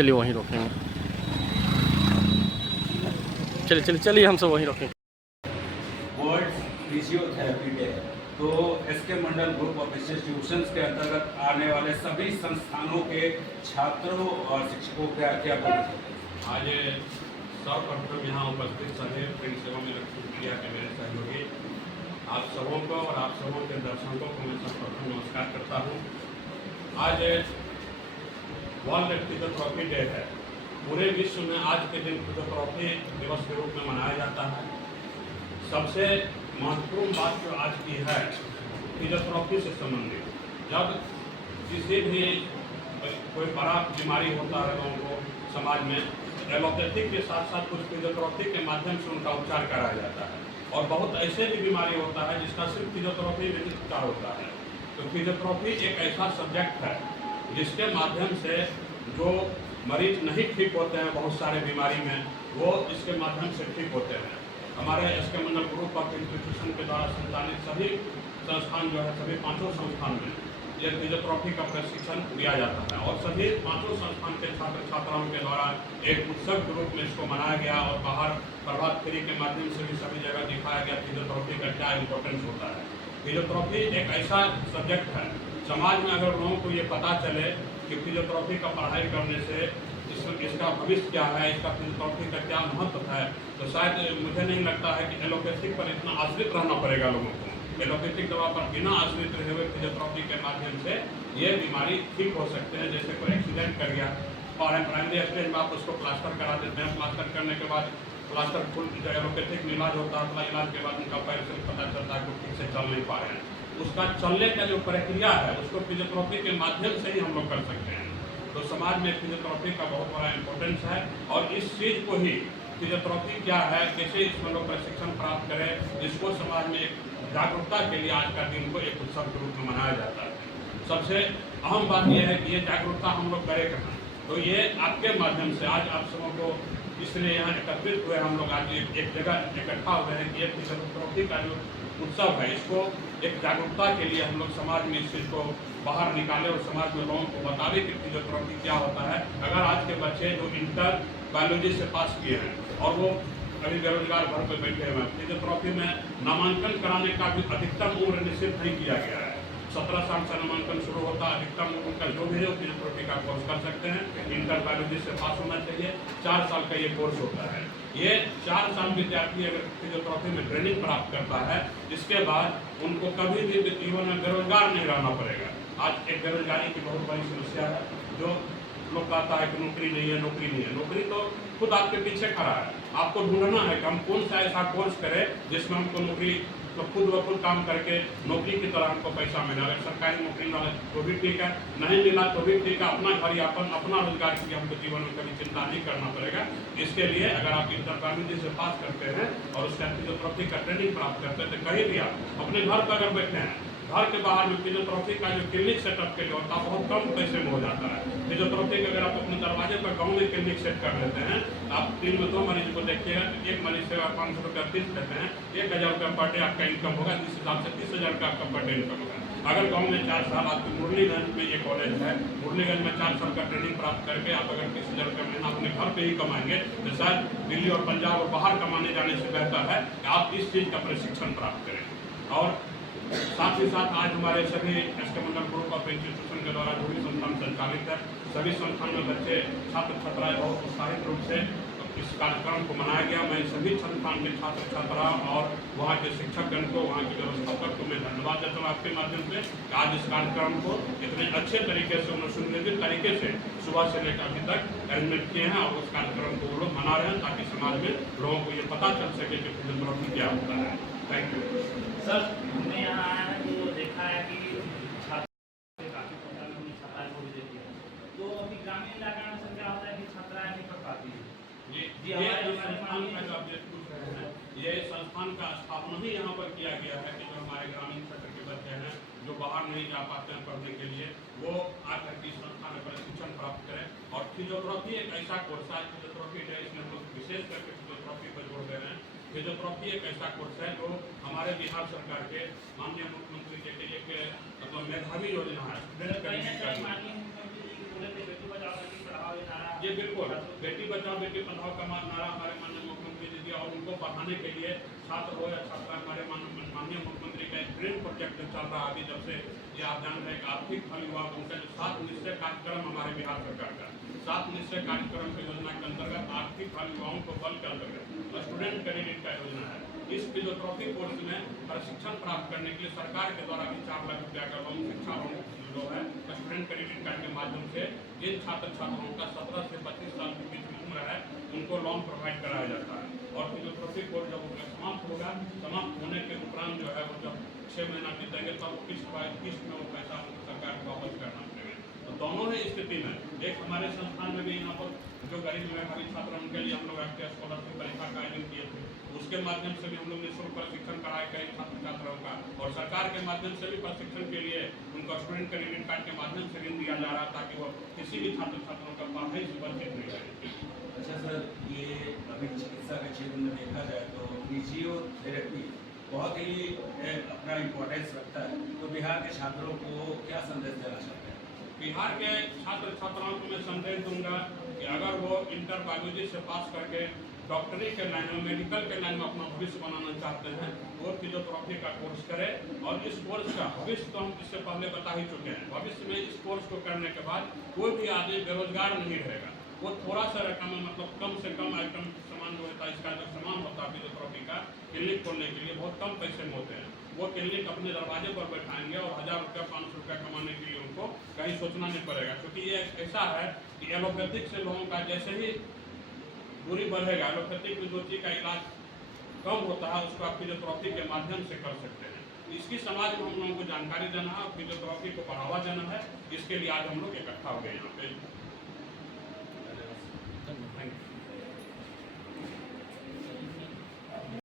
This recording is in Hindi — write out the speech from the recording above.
चलिए वहीं रोकेंगे। चलिए चलिए चलिए, हम सब वहीं रोकेंगे। वर्ल्ड फिजियोथेरेपी डे, तो S K Mandal group of institutions के अंतर्गत आने वाले सभी संस्थानों के छात्रों और शिक्षकों क्या क्या आज सर्वप्रथम यहाँ उपस्थित सभी प्रिंट सेवा में मीडिया के मेरे सहयोगी आप सबों को और आप सबों के दर्शकों को मैं सर्वप्रथम नमस्कार करता हूँ। आज वर्ल्ड फिजियोथेरेपी डे है। पूरे विश्व में आज के दिन फिजियोथेरेपी दिवस के रूप में मनाया जाता है। सबसे महत्वपूर्ण बात जो आज की है फिजियोथेरेपी से संबंधित, जब किसी भी कोई बड़ा बीमारी होता है लोगों को समाज में, एलोपैथिक के साथ साथ कुछ फिजियोथेरेपी के माध्यम से उनका उपचार कराया जाता है। और बहुत ऐसे भी बीमारी होता है जिसका सिर्फ फिजियोथेरेपी में उपचार होता है। तो फिजियोथेरेपी एक ऐसा सब्जेक्ट है जिसके माध्यम से जो मरीज नहीं ठीक होते हैं बहुत सारे बीमारी में, वो इसके माध्यम से ठीक होते हैं। हमारे S K Mandal group of institution के द्वारा संचालित सभी संस्थान जो है, सभी 5 संस्थान में ये फिजियोथेरेपी का प्रशिक्षण दिया जाता है। और सभी 5 संस्थान के छात्र छात्राओं के द्वारा एक उत्सव के रूप में इसको मनाया गया और बाहर प्रभात फेरी के माध्यम से भी सभी जगह दिखाया गया फिजियोथेरेपी का क्या इम्पोर्टेंस होता है। फिजियोथेरेपी एक ऐसा सब्जेक्ट है, समाज में अगर लोगों को ये पता चले कि फिजियोथेरेपी का पढ़ाई करने से इसका भविष्य क्या है, इसका फिजियोथेरेपी का क्या महत्व है, तो शायद मुझे नहीं लगता है कि एलोपैथिक पर इतना आश्रित रहना पड़ेगा लोगों को। एलोपैथिक दवा पर बिना आश्रित रहे हुए फिजियोथेरेपी के माध्यम से ये बीमारी ठीक हो सकते हैं। जैसे कोई एक्सीडेंट कर गया, प्राइमरी स्टेज में आप उसको प्लास्टर करा देते हैं, प्लास्टर करने के बाद प्लास्टर फुल जो एलोपैथिक में इलाज होता है, इलाज के बाद उनका पैर से पता चलता है कि ठीक से चल नहीं पा रहे हैं। उसका चलने का जो प्रक्रिया है उसको फिजियोथेरेपी के माध्यम से ही हम लोग कर सकते हैं। तो समाज में फिजियोथेरेपी का बहुत बड़ा इम्पोर्टेंस है और इस चीज़ को ही फिजियोथेरेपी क्या है, कैसे इसमें लोग प्रशिक्षण प्राप्त करें, इसको समाज में एक जागरूकता के लिए आज का दिन को एक उत्सव के रूप में मनाया जाता है। सबसे अहम बात यह है कि ये जागरूकता हम लोग करें कहाँ, तो ये आपके माध्यम से आज आप सबों को इसलिए यहाँ एकत्रित हुए, हम लोग आज एक जगह इकट्ठा हुए हैं कि ये फिजियोथेरेपी का जो उत्सव है इसको एक जागरूकता के लिए हम लोग समाज में इस चीज़ को बाहर निकालें और समाज में लोगों को बतावे कि फिजियोथेरेपी क्या होता है। अगर आज के बच्चे जो इंटर बायोलॉजी से पास किए हैं और वो अभी बेरोजगार घर पर बैठे हुए हैं, फिजियोथेरेपी में नामांकन कराने का भी अधिकतम उम्र निश्चित नहीं किया गया है। 17 साल से नामांकन शुरू होता है, अधिकतम उनका जो भी है फिजियोथेरेपी का कोर्स कर सकते हैं। इंटर बायोलॉजी से पास होना चाहिए, 4 साल का ये कोर्स होता है। ये 4 साल विद्यार्थी अगर फिजियोथेरेपी में ट्रेनिंग प्राप्त करता है, इसके बाद उनको कभी भी जीवन में बेरोजगार नहीं रहना पड़ेगा। आज एक बेरोजगारी की बहुत बड़ी समस्या है, जो लोग कहता है कि नौकरी नहीं है, नौकरी नहीं है। नौकरी तो खुद आपके पीछे खड़ा है, आपको ढूंढना है कि हम कौन सा ऐसा कोर्स करें जिसमें हमको नौकरी तो खुद ब खुद काम करके नौकरी की तरह हमको पैसा मिले। अगर सरकारी नौकरी मिला तो भी ठीक है, नहीं मिला तो भी ठीक है, अपना घर या अपना रोजगार की हमको जीवन में कभी चिंता नहीं करना पड़ेगा। इसके लिए अगर आप इंटर बायोलॉजी से पास करते हैं और उसका फिजियोथेरेपी का ट्रेनिंग प्राप्त करते हैं, तो कहीं भी आप अपने घर पर अगर बैठे हैं, घर के बाहर में फिजियोथेरेपी का जो क्लिनिक सेटअप के लिए होता है बहुत कम पैसे में हो जाता है। फिजियोथेरेपी का अगर आप अपने दरवाजे पर गाँव में क्लिनिक सेट कर लेते हैं, आप दिन में 2 मरीज को देखिएगा, एक मरीज से आप 500 रुपया फीस लेते हैं, 1000 रुपया पर डे आपका इनकम होगा, जिस हिसाब से 30,000 का आपका पर डे इनकम होगा। अगर गाँव में 4 साल, आपके मुरलीगंज में ये कॉलेज है, मुरलीगंज में 4 साल का ट्रेनिंग प्राप्त करके आप अगर 30,000 रुपया महीना अपने घर पे ही कमाएंगे, तो शायद दिल्ली और पंजाब और बाहर कमाने जाने से बेहतर है कि आप इस चीज़ का प्रशिक्षण प्राप्त करें। और साथ ही साथ आज हमारे सभी S K Mandal group of institution के द्वारा जो भी संस्थान संचालित है, सभी संस्थान में बच्चे छात्र छात्राएं बहुत उत्साहित रूप से इस कार्यक्रम को मनाया गया। मैं सभी संस्थान के छात्र छात्रा और वहाँ के शिक्षकगण को, वहाँ के व्यवस्थापक को मैं धन्यवाद देता हूँ आपके माध्यम से। आज इस कार्यक्रम को इतने अच्छे तरीके से उन्होंने सुनियोजित तरीके से सुबह से लेकर अभी तक अरेंजमेंट किए हैं और उस कार्यक्रम को वो लोग मना रहे हैं ताकि समाज में लोगों को ये पता चल सके कि फिजियोथेरेपी क्या होता है। Thank you sir. हमने यहाँ आया है तो देखा है कि छात्र काफ़ी संख्या में उन्हें छात्राएं को भी देती है, तो अभी ग्रामीण इलाका में सर क्या होता है कि छात्राएं नहीं पढ़ पाती है। ये संस्थान का जो आप पूछ रहे हैं, ये संस्थान का स्थापना ही यहाँ पर किया गया है कि जो हमारे ग्रामीण क्षेत्र के बच्चे हैं जो बाहर नहीं जा पाते हैं पढ़ने के लिए, वो आकर के संस्थान में प्रशिक्षण प्राप्त करें। और फिजियोथेरेपी एक ऐसा कोर्स है, फिजियोथेरेपी डे इसमें हम लोग विशेष करके फिजियोथेरेपी पर जोर दे रहे हैं। फिजियोथेरेपी एक ऐसा कोर्स है जो हमारे बिहार सरकार के माननीय मुख्यमंत्री जी के एक मतलब मेधावी योजना है। बोले थे बेटी बचाओ बेटी पढ़ाओ ये नारा जी बिल्कुल, बेटी बचाओ बेटी पढ़ाओ का नारा हमारे माननीय मुख्यमंत्री जी दिया, और उनको बढ़ाने के लिए छात्र हो या छात्रा, हमारे माननीय मुख्यमंत्री का एक ड्रीम प्रोजेक्ट चल रहा है अभी जब से, ये आप जान रहे हैं कि आर्थिक फल युवा उनका जो 7 निश्चय कार्यक्रम हमारे बिहार सरकार का 7 निश्चय कार्यक्रम की योजना के अंतर्गत आर्थिक फल युवाओं को बल के अंतर्गत स्टूडेंट क्रेडिट का योजना है। इस फिजियोथेरेपी कोर्स में प्रशिक्षण प्राप्त करने के लिए सरकार के द्वारा भी 4 लाख रुपया का लोन, शिक्षा लोन जो है स्टूडेंट क्रेडिट कार्ड के माध्यम से जिन छात्र छात्राओं का 17 से 25 साल के बीच में उम्र है उनको लोन प्रोवाइड कराया जाता है। और फिजियोथेरेपी कोर्स जब समाप्त होगा, समाप्त होने के उपरांत जो है वो जब 6 महीना बीतेंगे तब किस्त में वो पैसा उनको सरकार को वापस करना पड़ेगा। तो दोनों ही स्थिति में एक हमारे संस्थान में भी यहाँ पर जो गरीब मेधावी छात्र उनके लिए हम लोग स्कॉलरशिप परीक्षा का आयोजन किए थे, उसके माध्यम से भी हम लोग निःशुल्क प्रशिक्षण कराए कई छात्र छात्राओं का, और सरकार के माध्यम से भी प्रशिक्षण के लिए उनको स्टूडेंट क्रेडिट कार्ड के माध्यम से ऋण दिया जा रहा है ताकि वो किसी भी छात्र छात्राओं का पढ़ाई से वंचित नहीं रहे। अच्छा सर, ये अभी चिकित्सा के क्षेत्र में देखा जाए तो फिजियोथेरेपी बहुत ही अपना इम्पोर्टेंस रखता है, तो बिहार के छात्रों को क्या संदेश देना चाहते हैं? बिहार के छात्र छात्राओं को मैं संदेश दूंगा कि अगर वो इंटर बायोलॉजी से पास करके डॉक्टरी के लाइन में, मेडिकल के लाइन में अपना भविष्य बनाना चाहते हैं, वो फिजियोथेरेपी का कोर्स करें। और इस कोर्स का भविष्य तो हम इससे पहले बता ही चुके हैं, भविष्य में इस कोर्स को करने के बाद कोई भी आदमी बेरोजगार नहीं रहेगा। वो थोड़ा सा रकम में, मतलब कम से कम आइटम सामान जो होता है, इसका जो सामान होता है फिजियोथेरेपी का क्लिनिक खोलने के लिए बहुत कम पैसे में होते हैं, वो क्लिनिक अपने दरवाजे पर बैठाएंगे और 1000 रुपया 500 रुपया कमाने के लिए उनको कहीं सोचना नहीं पड़ेगा। क्योंकि ये ऐसा है कि एलोपैथिक से लोगों का जैसे ही दूरी बढ़ेगा, एलोपैथिक में जो चीज का इलाज कम होता है उसको आप फिजियोथेरेपी के माध्यम से कर सकते हैं। इसकी समाज में हम लोगों को जानकारी देना है, फिजियोथेरेपी को बढ़ावा देना है, इसके लिए आज हम लोग इकट्ठा हो गए हैं।